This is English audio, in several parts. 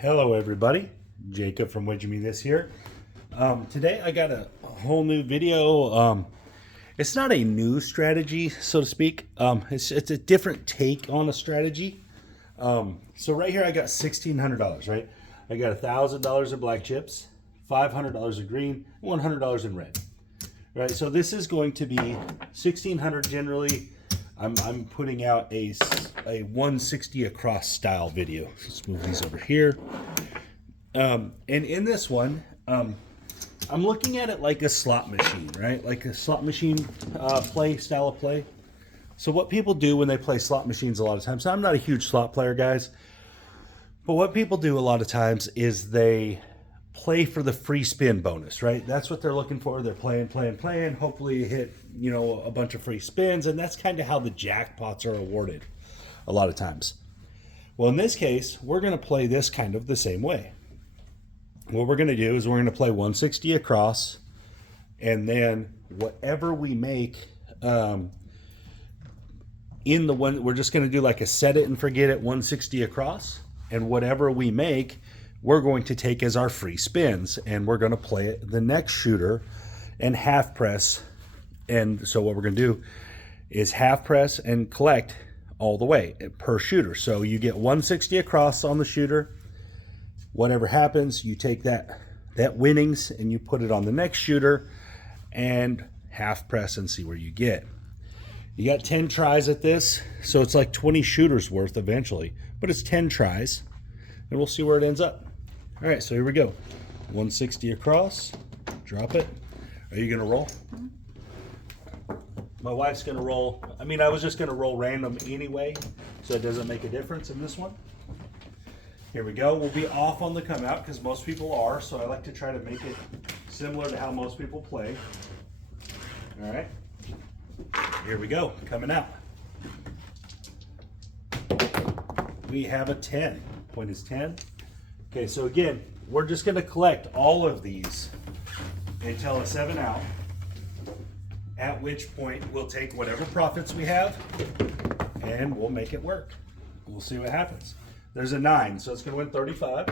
Hello everybody, Jacob from What'd You Mean This here. Today I got a whole new video. It's not a new strategy, so to speak. It's a different take on a strategy. So right here I got $1,600, right? I got $1,000 of black chips, $500 of green, $100 in red. Right, so this is going to be $1,600 generally. I'm putting out a 160 across style video. Let's move these over here. And in this one, I'm looking at it like a slot machine, right? Like a slot machine style of play. So what people do when they play slot machines a lot of times, I'm not a huge slot player, guys, but what people do a lot of times is they play for the free spin bonus, right? That's what they're looking for. They're playing. Hopefully you hit, a bunch of free spins, and that's kind of how the jackpots are awarded a lot of times. Well, in this case, we're going to play this kind of the same way. What we're going to do is we're going to play 160 across, and then whatever we make in the one, we're just going to do like a set it and forget it 160 across, and whatever we make, we're going to take as our free spins, and we're going to play it the next shooter and half press. And so what we're going to do is half press and collect all the way per shooter. So you get 160 across on the shooter. Whatever happens, you take that winnings and you put it on the next shooter and half press and see where you get. You got 10 tries at this, so it's like 20 shooters worth eventually, but it's 10 tries, and we'll see where it ends up. All right, so here we go. 160 across, drop it. Are you gonna roll? My wife's gonna roll. I was just gonna roll random anyway, so it doesn't make a difference in this one. Here we go. We'll be off on the come out because most people are, so I like to try to make it similar to how most people play. All right, here we go, coming out. We have a 10. Point is 10. Okay, so again, we're just gonna collect all of these until a 7 out, at which point we'll take whatever profits we have and we'll make it work. We'll see what happens. There's a 9, so it's gonna win 35.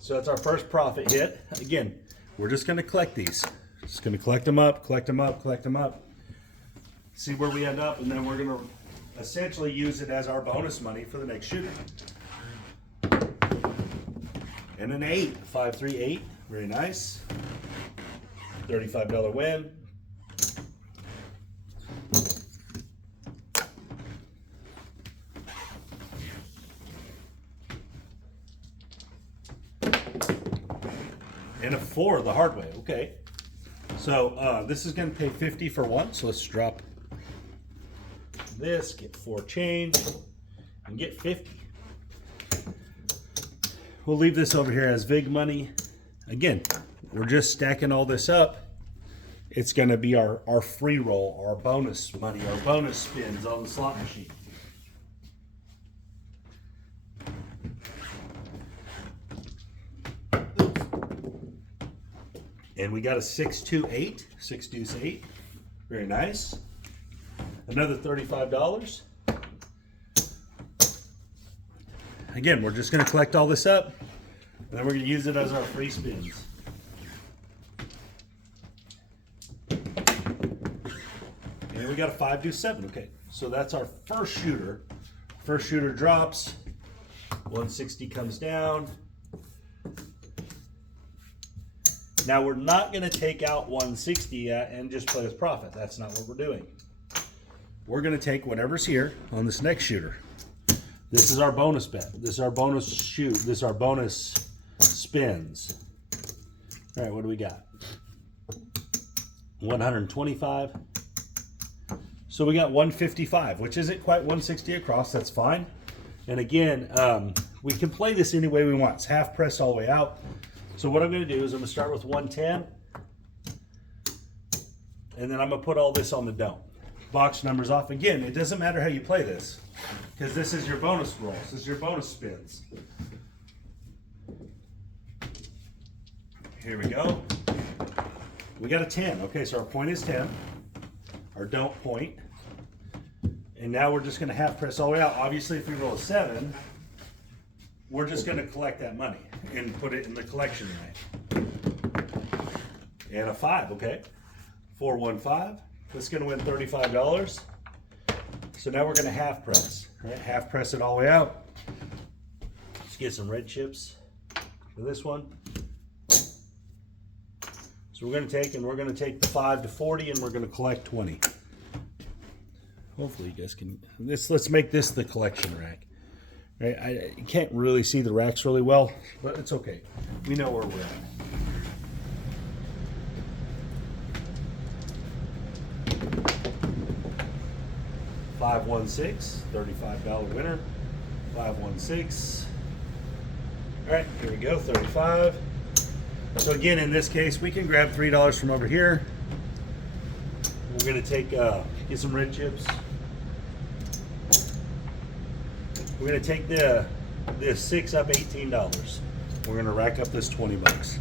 So that's our first profit hit. Again, we're just gonna collect these. Just gonna collect them up, see where we end up, and then we're gonna essentially use it as our bonus money for the next shooter. And an 8, 5, 3, 8, very nice. $35 win. And a 4 the hard way, okay. So this is gonna pay 50 for one, so let's drop this, get 4 change, and get 50. We'll leave this over here as VIG money. Again, we're just stacking all this up. It's gonna be our free roll, our bonus money, our bonus spins on the slot machine. And we got a 6, 2, 8, 6 deuce 8. Very nice. Another $35. Again, we're just going to collect all this up, and then we're going to use it as our free spins. And we got a 5 deuce 7. Okay, so that's our first shooter. First shooter drops. 160 comes down. Now we're not going to take out 160 and just play with profit. That's not what we're doing. We're going to take whatever's here on this next shooter. This is our bonus bet. This is our bonus shoot. This is our bonus spins. All right, what do we got? 125. So we got 155, which isn't quite 160 across. That's fine. And again, we can play this any way we want. It's half press all the way out. So what I'm going to do is I'm going to start with 110, and then I'm going to put all this on the dome. Box numbers off. Again, it doesn't matter how you play this, because this is your bonus rolls. This is your bonus spins. Here we go. We got a 10. Okay, so our point is 10. Our don't point. And now we're just going to half press all the way out. Obviously, if we roll a 7, we're just going to collect that money and put it in the collection rack. And a 5, okay? 415. That's going to win $35. So now we're going to half press, right? Half press it all the way out. Let's get some red chips for this one. So we're going to take the 5 to 40 and we're going to collect 20. Hopefully you guys can, let's make this the collection rack. Right? You can't really see the racks really well, but it's okay. We know where we're at. $516, $35 winner. 516. All right, here we go, 35. So again, in this case, we can grab $3 from over here. We're gonna take, get some red chips. We're gonna take this 6 up $18. We're gonna rack up this 20 bucks.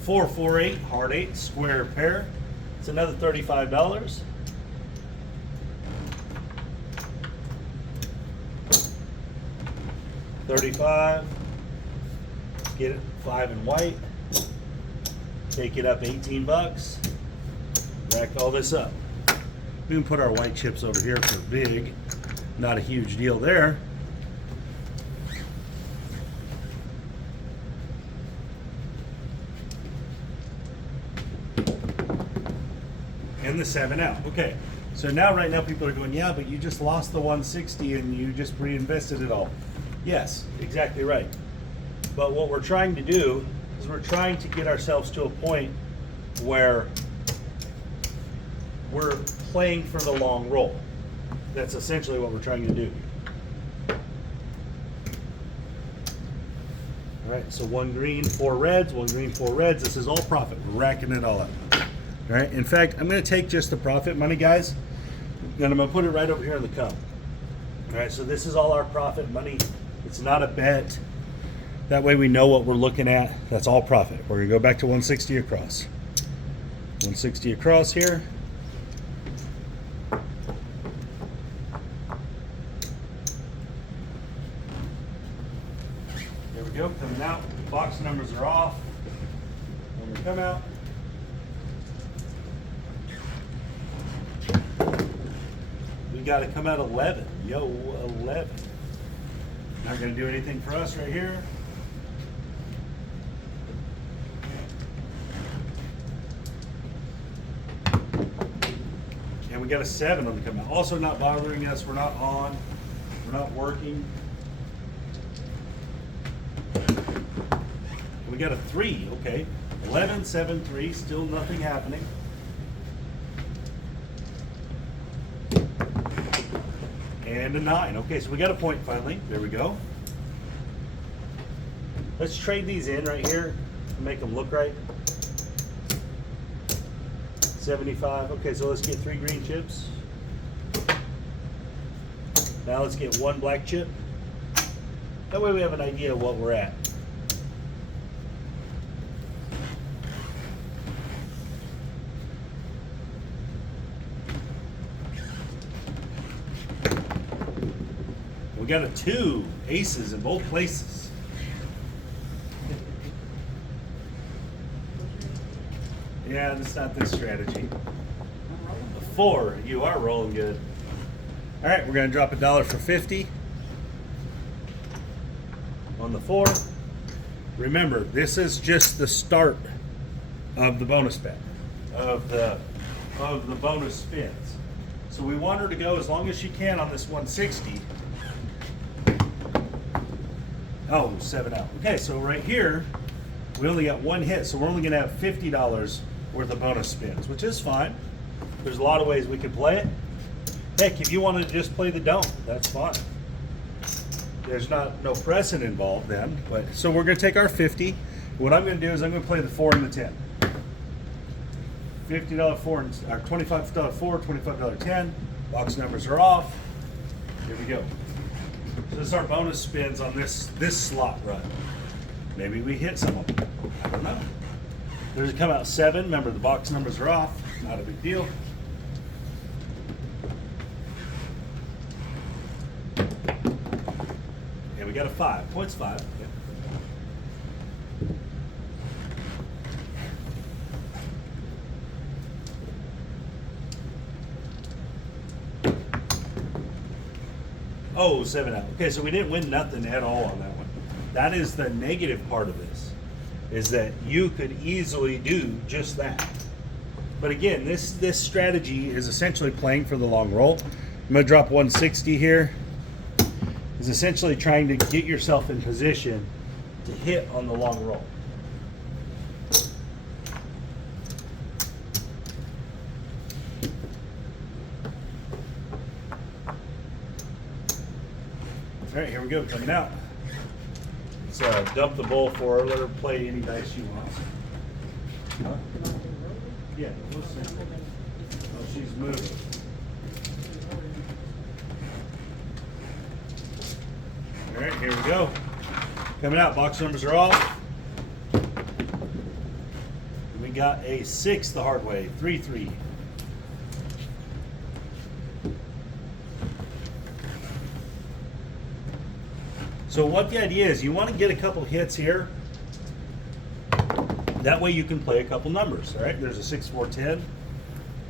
Four, 4, 8, hard 8, square pair. It's another $35. $35. Get it 5 in white. Take it up 18 bucks. Rack all this up. We can put our white chips over here for big. Not a huge deal there. And the 7 out. Okay. So now, right now, people are going, yeah, but you just lost the 160 and you just reinvested it all. Yes, exactly right. But what we're trying to do is we're trying to get ourselves to a point where we're playing for the long roll. That's essentially what we're trying to do. All right, so 1 green, 4 reds, 1 green, 4 reds. This is all profit. We're racking it all up. All right, in fact, I'm going to take just the profit money, guys, and I'm going to put it right over here in the cup. All right, so this is all our profit money. It's not a bet. That way we know what we're looking at. That's all profit. We're going to go back to 160 across. 160 across here. There we go, coming out. Box numbers are off. When we come out, we got to come out 11. Yo, 11. Not going to do anything for us right here. And we got a 7 on the come out. Also not bothering us. We're not on. We're not working. And we got a 3. Okay. 11, 7, 3. Still nothing happening. And a 9. Okay, so we got a point finally. There we go. Let's trade these in right here to make them look right. 75. Okay, so let's get 3 green chips. Now let's get 1 black chip. That way we have an idea of what we're at. We got a 2 aces in both places. Yeah, that's not this strategy. A 4, you are rolling good. All right, we're gonna drop $1 for 50 on the 4. Remember, this is just the start of the bonus bet, of the bonus spins. So we want her to go as long as she can on this 160. Oh, 7 out. Okay, so right here, we only got 1 hit, so we're only gonna have $50 worth of bonus spins, which is fine. There's a lot of ways we can play it. Heck, if you wanted to just play the dome, that's fine. There's no precedent involved then, but so we're gonna take our 50. What I'm gonna do is I'm gonna play the 4 and the 10. $50 4 or $25 4, $25 10. Box numbers are off. Here we go. So this is our bonus spins on this slot run. Maybe we hit some of them. I don't know. There's come out 7. Remember, the box numbers are off. Not a big deal. And we got a 5. Points 5. Okay. Oh, 7 out. Okay, so we didn't win nothing at all on that one. That is the negative part of this, is that you could easily do just that. But again, this strategy is essentially playing for the long roll. I'm going to drop 160 here. Is essentially trying to get yourself in position to hit on the long roll. All right, here we go, coming out. Let's dump the bowl for her, let her play any dice she wants. Huh? Yeah, we'll see. Oh, she's moving. All right, here we go. Coming out, box numbers are off. We got a 6 the hard way, 3-3. So what the idea is, you want to get a couple hits here. That way you can play a couple numbers, all right? There's a 6, 4, 10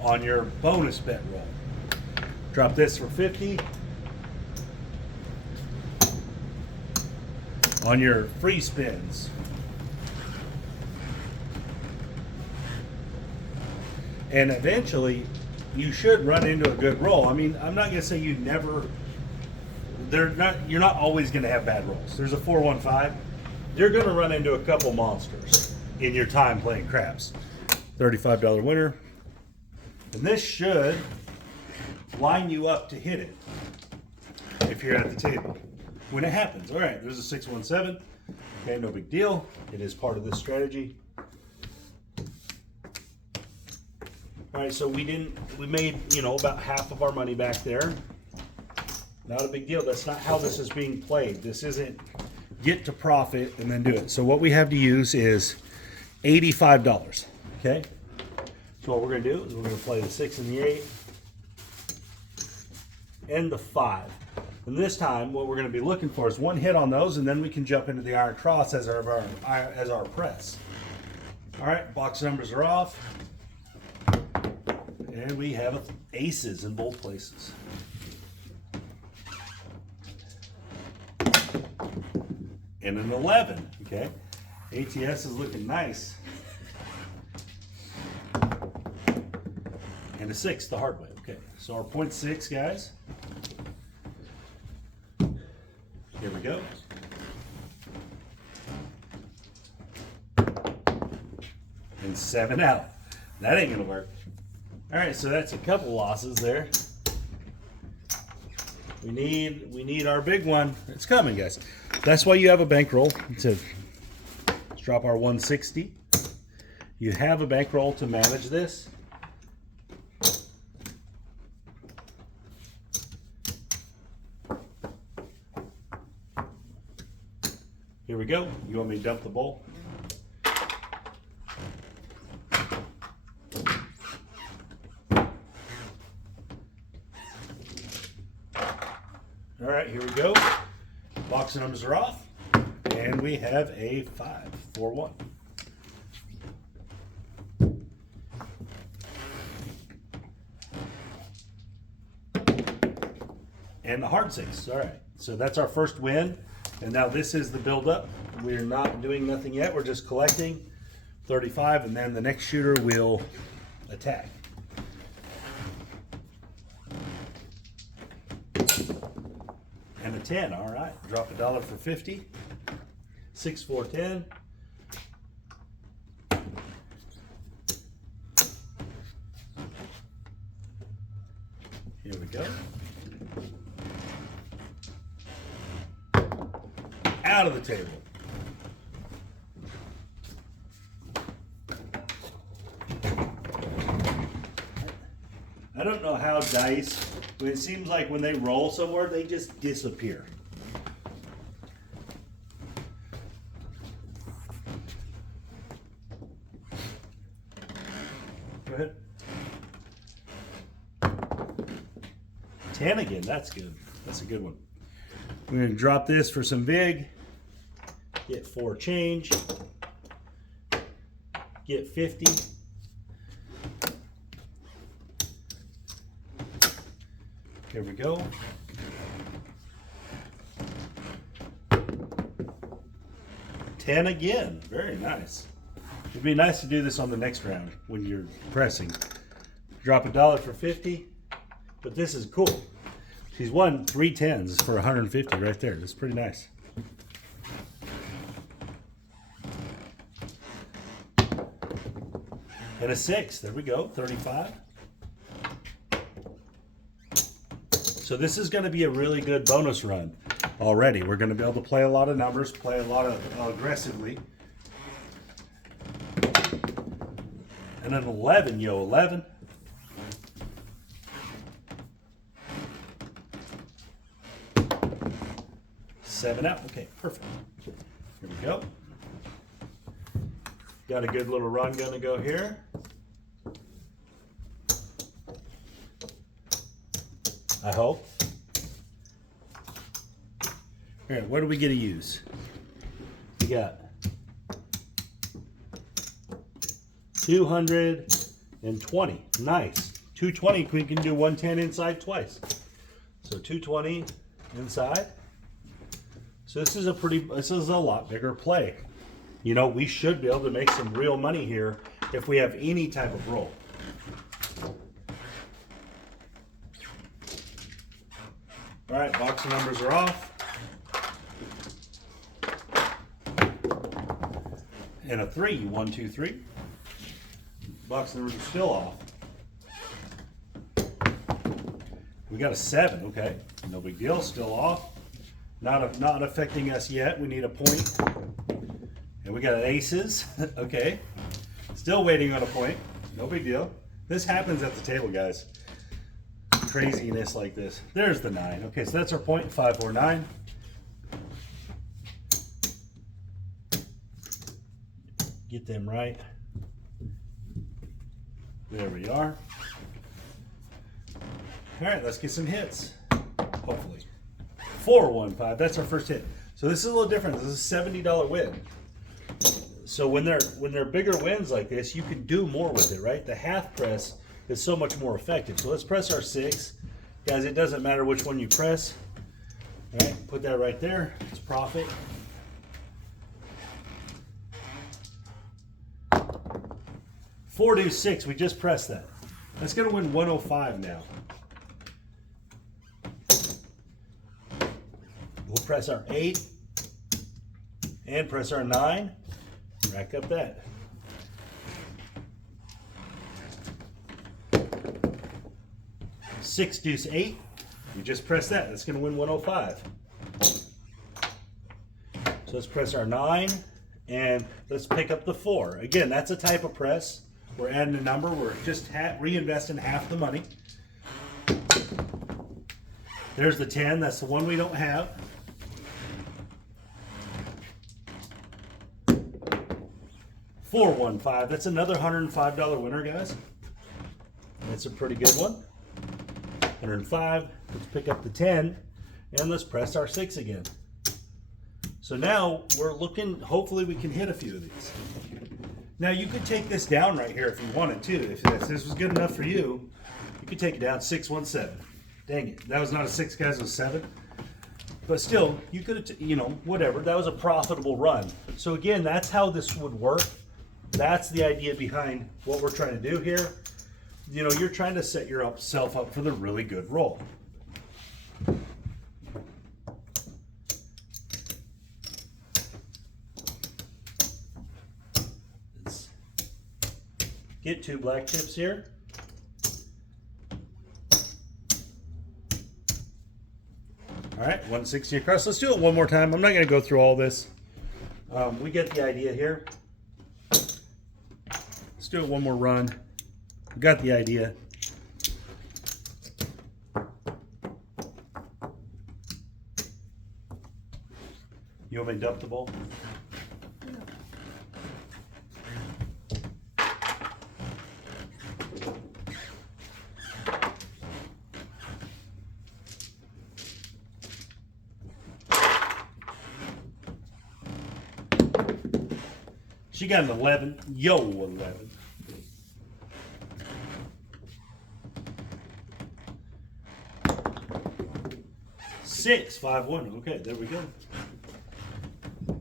on your bonus bet roll. Drop this for 50. On your free spins. And eventually, you should run into a good roll. I mean, I'm not going to say you never... You're not always going to have bad rolls. There's a 4-1-5. You're going to run into a couple monsters in your time playing craps. $35 winner. And this should line you up to hit it if you're at the table when it happens. All right, there's a 6-1-7. Okay, no big deal. It is part of this strategy. All right, so we made, about half of our money back there. Not a big deal. That's not how this is being played. This isn't get to profit and then do it. So what we have to use is $85. Okay? So what we're going to do is we're going to play the 6 and the 8 and the 5. And this time what we're going to be looking for is one hit on those, and then we can jump into the iron cross as our press. All right, box numbers are off. And we have aces in both places. And an 11, okay? ATS is looking nice. And a 6 the hard way, okay? So our 0.6, guys. Here we go. And 7 out. That ain't gonna work. All right, so that's a couple losses there. We need our big one. It's coming, guys. That's why you have a bankroll to drop our 160. You have a bankroll to manage this. Here we go. You want me to dump the bowl? All right, here we go. Box numbers are off, and we have a 5-4-1. And the hard 6. All right, so that's our first win. And now this is the build-up. We're not doing nothing yet. We're just collecting 35, and then the next shooter will attack. And a 10, all right. Drop $1 for 50. 6, 4, 10. Here we go. Out of the table. I don't know how dice, but it seems like when they roll somewhere, they just disappear. Go ahead. 10 again. That's good. That's a good one. We're going to drop this for some vig. Get 4 change. Get 50. Here we go. $10 again. Very nice. It'd be nice to do this on the next round when you're pressing. Drop $1 for 50. But this is cool. She's won 3 10s for 150 right there. That's pretty nice. And a 6. There we go. 35. So this is going to be a really good bonus run already. We're going to be able to play a lot of numbers, play a lot of aggressively. And an 11, yo, 11. Seven out. Okay, perfect. Here we go. Got a good little run gonna go here. I hope. All right, what do we get to use? We got 220. Nice. 220. We can do 110 inside twice. So 220 inside. So this is a lot bigger play. You know, we should be able to make some real money here if we have any type of roll. All right, box numbers are off. And a 3, 1, 2, 3. Box numbers are still off. We got a 7, okay. No big deal, still off. Not affecting us yet. We need a point. And we got an aces, okay. Still waiting on a point, no big deal. This happens at the table, guys. Craziness like this. There's the 9. Okay, so that's our point, 5, 4, 9. Get them right. There we are. All right, let's get some hits, hopefully. 4, 1, 5, that's our first hit. So this is a little different. This is a $70 win. So when they're bigger wins like this, you can do more with it, right? The half press is so much more effective. So let's press our 6. Guys, it doesn't matter which one you press. All right, put that right there. It's profit. Four, 2, 6, we just pressed that. That's gonna win 105 now. We'll press our 8 and press our 9. Rack up that. Six, deuce, 8. We just press that. That's going to win 105. So let's press our 9 and let's pick up the 4. Again, that's a type of press. We're adding a number. We're just reinvesting half the money. There's the 10. That's the one we don't have. 4, 1, 5. That's another $105 winner, guys. That's a pretty good one. 105. Let's pick up the 10 and let's press our 6 again. So now we're looking, hopefully we can hit a few of these. Now you could take this down right here if you wanted to. If this was good enough for you, you could take it down 6, 1, 7. Dang it, that was not a 6, guys, it was 7. But still, you could have, you know, whatever. That was a profitable run. So again, that's how this would work. That's the idea behind what we're trying to do here. You know, you're trying to set yourself up for the really good roll. Let's get 2 black chips here. All right, 160 across. Let's do it one more time. I'm not going to go through all this. We get the idea here. Let's do it one more run. We got the idea. You want me to dump the bowl? She got an 11. Yo, 11. Six, 5, 1. Okay, there we go. All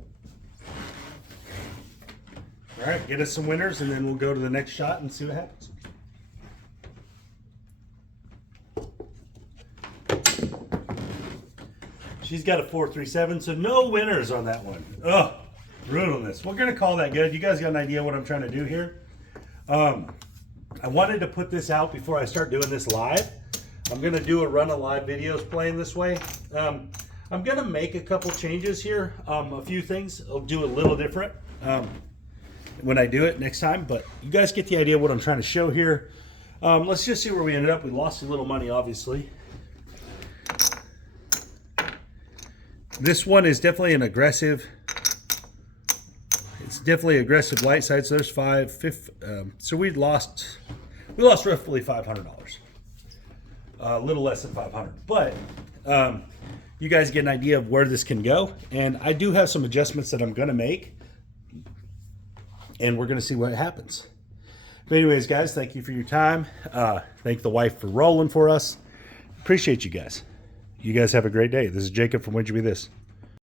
right, get us some winners, and then we'll go to the next shot and see what happens. She's got a 4-3-7, so no winners on that one. Ugh, brutalness. We're gonna call that good. You guys got an idea what I'm trying to do here? I wanted to put this out before I start doing this live. I'm gonna do a run of live videos playing this way. I'm gonna make a couple changes here. A few things I'll do a little different when I do it next time, but you guys get the idea what I'm trying to show here. Let's just see where we ended up. We lost a little money, obviously. This one is definitely an aggressive. It's definitely aggressive light side. So there's 5. So we lost roughly $500. A little less than 500, but you guys get an idea of where this can go. And I do have some adjustments that I'm going to make, and we're going to see what happens. But anyways, guys, thank you for your time. Thank the wife for rolling for us. Appreciate you guys. You guys have a great day. This is Jacob from When'd You Be This?